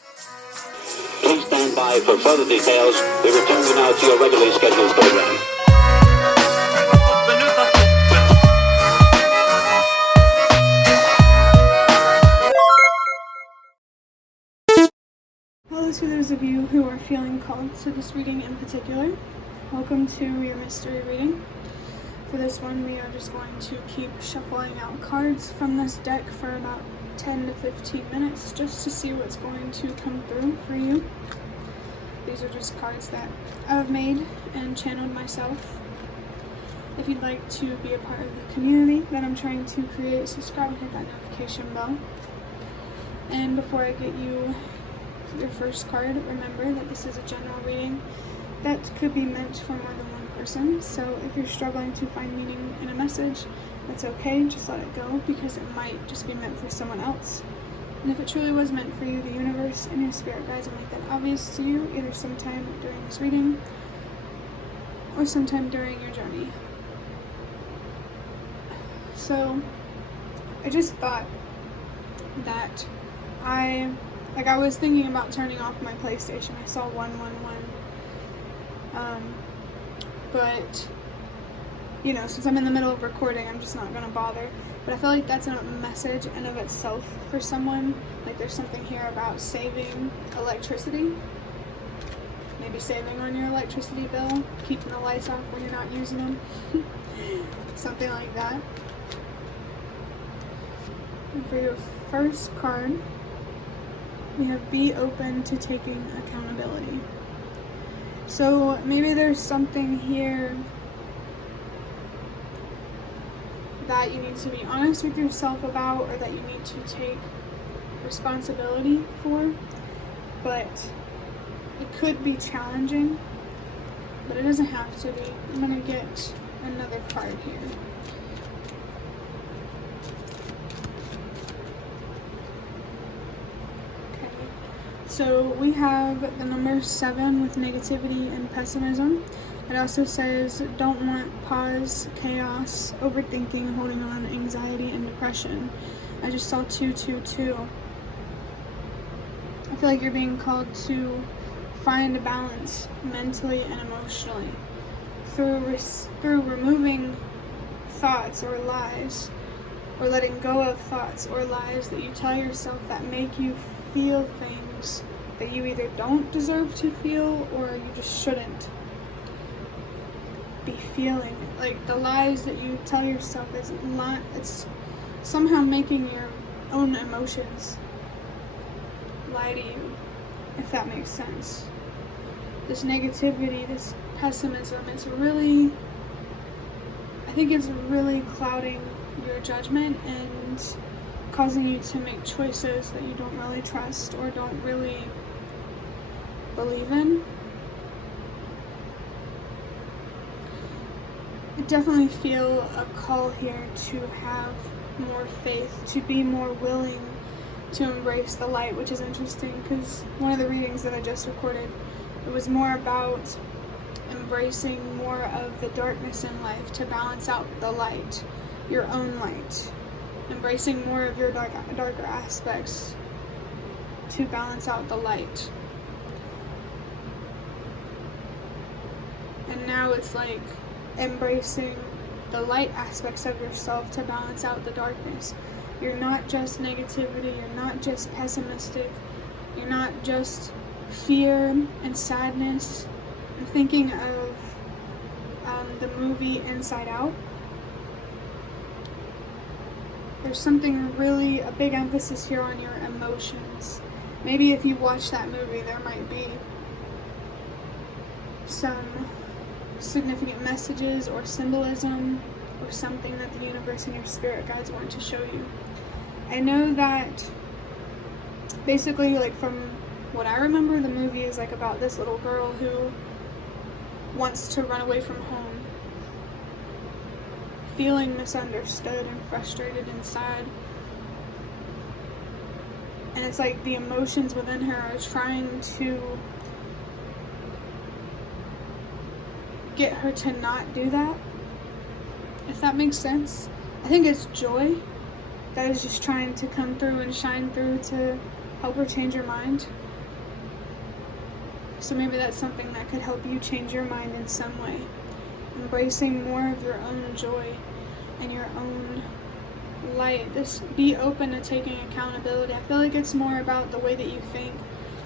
Please stand by for further details. We return you now to your regularly scheduled program. Hello to those of you who are feeling called to this reading in particular. Welcome to your mystery reading. For this one, we are just going to keep shuffling out cards from this deck for about 10 to 15 minutes just to see what's going to come through for you. These are just cards that I've made and channeled myself. If you'd like to be a part of the community that I'm trying to create, subscribe and hit that notification bell. And before I get you your first card, remember that this is a general reading that could be meant for more than one person. So if you're struggling to find meaning in a message, that's okay, just let it go, because it might just be meant for someone else. And if it truly was meant for you, the universe and your spirit guides will make that obvious to you, either sometime during this reading or sometime during your journey. So I just thought that I was thinking about turning off my PlayStation. I saw 111. But, you know, since I'm in the middle of recording, I'm just not going to bother. But I feel like that's a message in of itself for someone. Like, there's something here about saving electricity. Maybe saving on your electricity bill. Keeping the lights off when you're not using them. Something like that. And for your first card, we have be open to taking accountability. So maybe there's something here that you need to be honest with yourself about, or that you need to take responsibility for, but it could be challenging, but it doesn't have to be. I'm going to get another card here. So we have the number 7 with negativity and pessimism. It also says don't want pause, chaos, overthinking, holding on, anxiety, and depression. I just saw 222. I feel like you're being called to find a balance mentally and emotionally through removing thoughts or lies, or letting go of thoughts or lies that you tell yourself that make you feel things that you either don't deserve to feel or you just shouldn't be feeling. Like the lies that you tell yourself, it's somehow making your own emotions lie to you, if that makes sense. This negativity, this pessimism, I think it's really clouding your judgment and causing you to make choices that you don't really trust or don't really believe in. I definitely feel a call here to have more faith, to be more willing to embrace the light, which is interesting because one of the readings that I just recorded, it was more about embracing more of the darkness in life to balance out the light, your own light. Embracing more of your darker aspects to balance out the light. And now it's like embracing the light aspects of yourself to balance out the darkness. You're not just negativity, you're not just pessimistic, you're not just fear and sadness. I'm thinking of the movie Inside Out. There's something really, a big emphasis here on your emotions. Maybe if you watch that movie, there might be some significant messages or symbolism or something that the universe and your spirit guides want to show you. I know that basically, like from what I remember, the movie is like about this little girl who wants to run away from home, feeling misunderstood and frustrated and sad. And it's like the emotions within her are trying to get her to not do that, if that makes sense. I think it's joy that is just trying to come through and shine through to help her change her mind. So maybe that's something that could help you change your mind in some way. Embracing more of your own joy and your own light. Just be open to taking accountability. I feel like it's more about the way that you think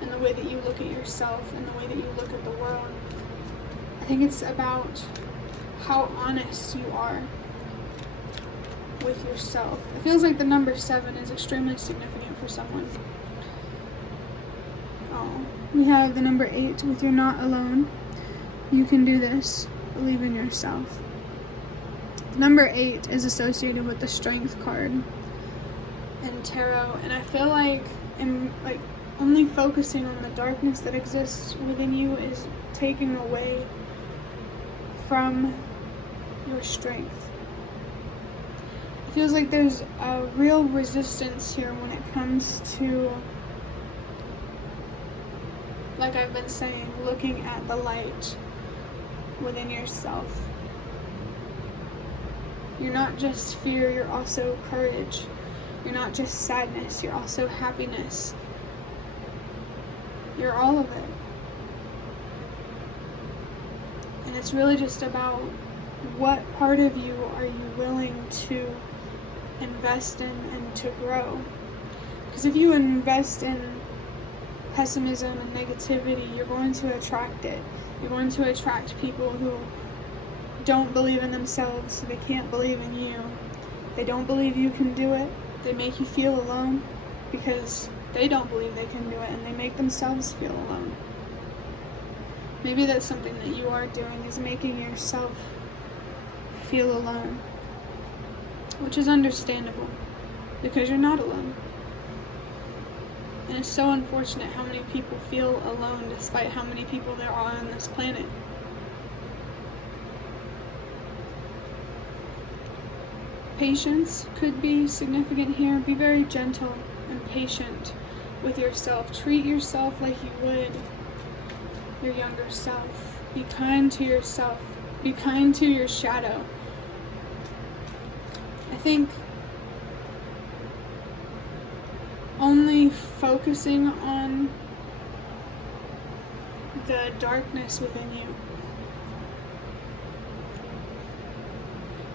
and the way that you look at yourself and the way that you look at the world. I think it's about how honest you are with yourself. It feels like the number 7 is extremely significant for someone. We have the number 8 with "You're not alone. You can do this. Believe in yourself." Number 8 is associated with the Strength card in tarot, and I feel like only focusing on the darkness that exists within you is taking away from your strength. It feels like there's a real resistance here when it comes to, like I've been saying, looking at the light within yourself. You're not just fear, you're also courage. You're not just sadness, you're also happiness. You're all of it. And it's really just about what part of you are you willing to invest in and to grow. Because if you invest in pessimism and negativity, you're going to attract it. You're going to attract people who don't believe in themselves, so they can't believe in you. They don't believe you can do it. They make you feel alone because they don't believe they can do it, and they make themselves feel alone. Maybe that's something that you are doing, is making yourself feel alone, which is understandable because you're not alone. And it's so unfortunate how many people feel alone despite how many people there are on this planet. Patience could be significant here. Be very gentle and patient with yourself. Treat yourself like you would your younger self. Be kind to yourself. Be kind to your shadow. I think only focusing on the darkness within you.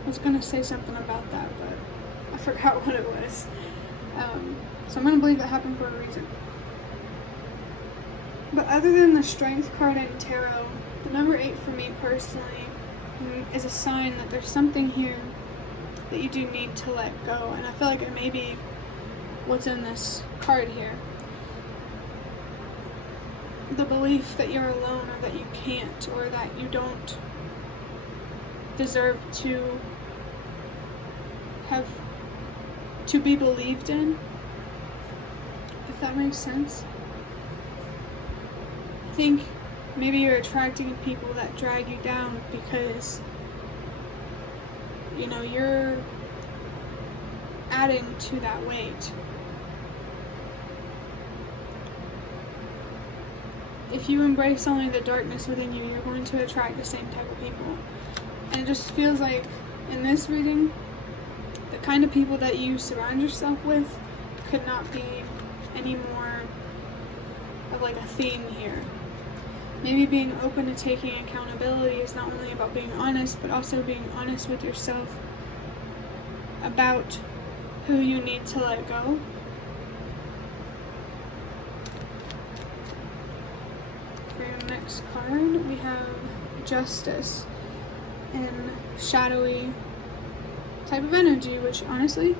I was going to say something about that, but I forgot what it was. So I'm going to believe that happened for a reason. But other than the Strength card in tarot, the number 8 for me personally is a sign that there's something here that you do need to let go. And I feel like it may be what's in this card here. The belief that you're alone, or that you can't, or that you don't deserve to have to be believed in, if that makes sense. I think maybe you're attracting people that drag you down because, you know, you're adding to that weight. If you embrace only the darkness within you, you're going to attract the same type of people. And it just feels like in this reading, the kind of people that you surround yourself with could not be any more of like a theme here. Maybe being open to taking accountability is not only about being honest, but also being honest with yourself about who you need to let go. For your next card, we have Justice in shadowy type of energy, which honestly,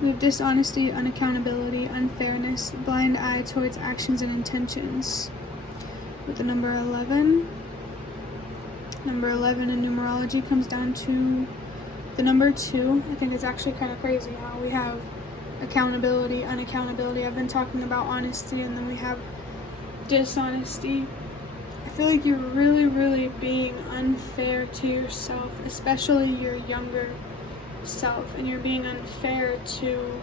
we have dishonesty, unaccountability, unfairness, blind eye towards actions and intentions. With the number 11. Number 11 in numerology comes down to the number 2. I think it's actually kind of crazy how we have accountability, unaccountability. I've been talking about honesty, and then we have dishonesty. I feel like you're really, really being unfair to yourself, especially your younger self, and you're being unfair to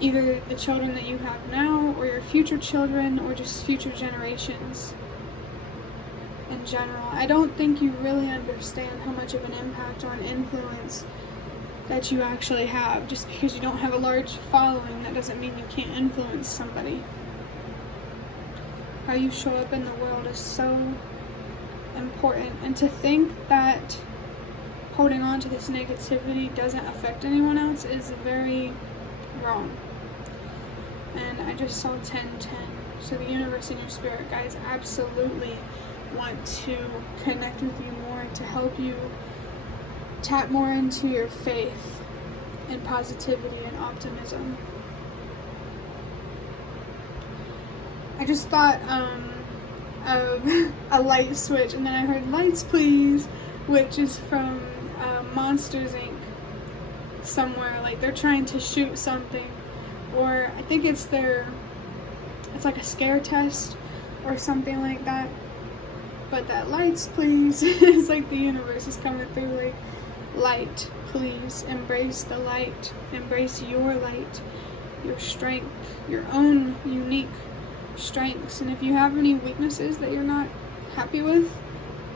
either the children that you have now, or your future children, or just future generations in general. I don't think you really understand how much of an impact or an influence that you actually have. Just because you don't have a large following, that doesn't mean you can't influence somebody. how you show up in the world is so important. And to think that holding on to this negativity doesn't affect anyone else is very wrong. And I just saw 1010. So the universe and your spirit guides absolutely want to connect with you more, to help you tap more into your faith and positivity and optimism. I just thought of a light switch, and then I heard "Lights Please," which is from Monsters Inc. somewhere. Like they're trying to shoot something, or I think it's like a scare test or something like that. But that "lights please" is like the universe is coming through, like, light please, embrace the light, embrace your light, your strength, your own unique strengths. And if you have any weaknesses that you're not happy with,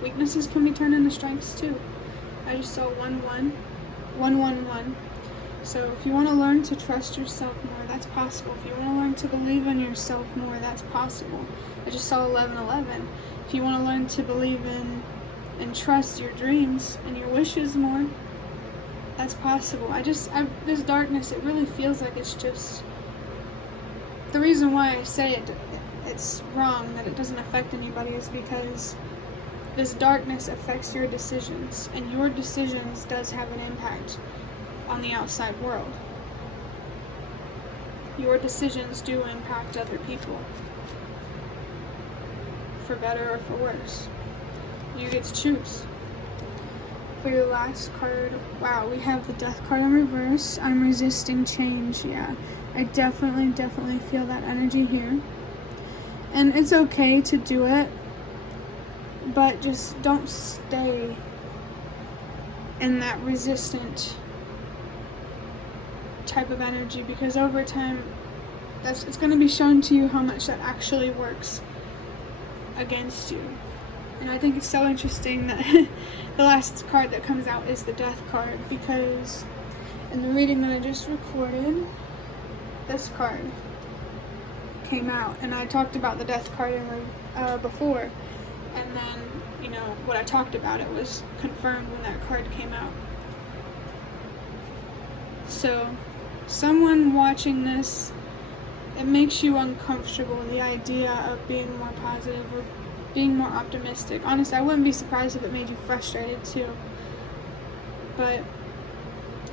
weaknesses can be turned into strengths too. I just saw 111. So if you want to learn to trust yourself more, that's possible. If you want to learn to believe in yourself more, that's possible. I just saw 1111. If you want to learn to believe in and trust your dreams and your wishes more, that's possible. This darkness, it really feels like it's just, the reason why I say it's wrong, that it doesn't affect anybody, is because this darkness affects your decisions, and your decisions does have an impact on the outside world. Your decisions do impact other people, for better or for worse. You get to choose. For your last card, wow, we have the Death card in reverse. I'm resisting change. Yeah, I definitely feel that energy here. And it's okay to do it, but just don't stay in that resistant type of energy, because over time it's going to be shown to you how much that actually works against you. And I think it's so interesting that the last card that comes out is the Death card, because in the reading that I just recorded, this card came out, and I talked about the Death card before, and then, you know, what I talked about, it was confirmed when that card came out. So someone watching this, it makes you uncomfortable, the idea of being more positive or being more optimistic. Honestly, I wouldn't be surprised if it made you frustrated too. But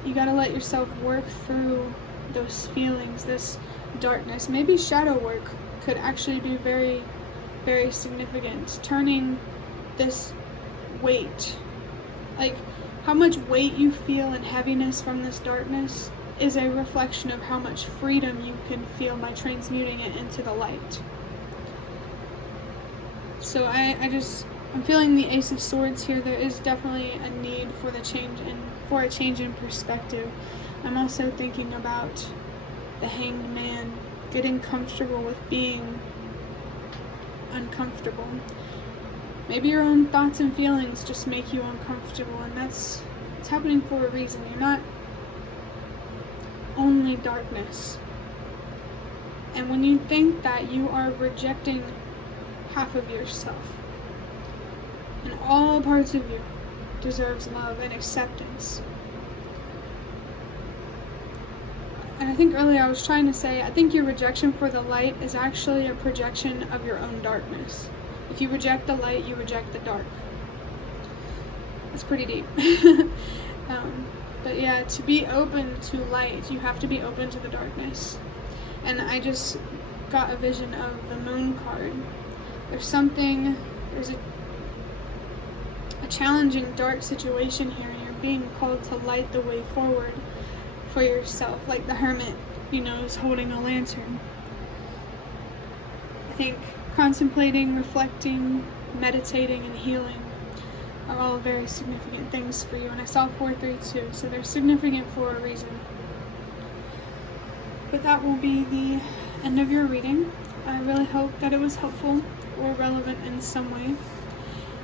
you gotta let yourself work through those feelings, this darkness. Maybe shadow work could actually be very, very significant. Turning this weight, like how much weight you feel and heaviness from this darkness, is a reflection of how much freedom you can feel by transmuting it into the light. So I'm feeling the Ace of Swords here. There is definitely a need for a change in perspective. I'm also thinking about the Hanged Man, getting comfortable with being uncomfortable. Maybe your own thoughts and feelings just make you uncomfortable, and it's happening for a reason. You're not only darkness. And when you think that, you are rejecting half of yourself. And all parts of you deserves love and acceptance. And I think earlier I was trying to say, I think your rejection for the light is actually a projection of your own darkness. If you reject the light, you reject the dark. It's pretty deep. But yeah, to be open to light, you have to be open to the darkness. And I just got a vision of the Moon card. There's a challenging, dark situation here, and you're being called to light the way forward for yourself, like the hermit, is holding a lantern. I think contemplating, reflecting, meditating, and healing are all very significant things for you. And I saw 432, so they're significant for a reason. But that will be the end of your reading. I really hope that it was helpful or relevant in some way.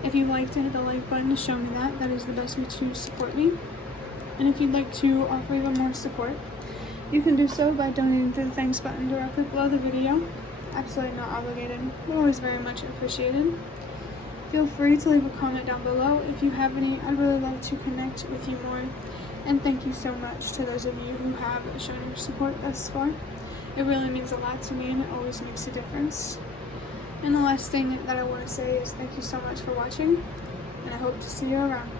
If you'd like to hit the like button to show me that is the best way to support me. And if you'd like to offer even more support, you can do so by donating through the thanks button directly below the video. absolutely not obligated, but always very much appreciated. Feel free to leave a comment down below if you have any. I'd really love to connect with you more. And thank you so much to those of you who have shown your support thus far. It really means a lot to me, and it always makes a difference. And the last thing that I want to say is thank you so much for watching, and I hope to see you around.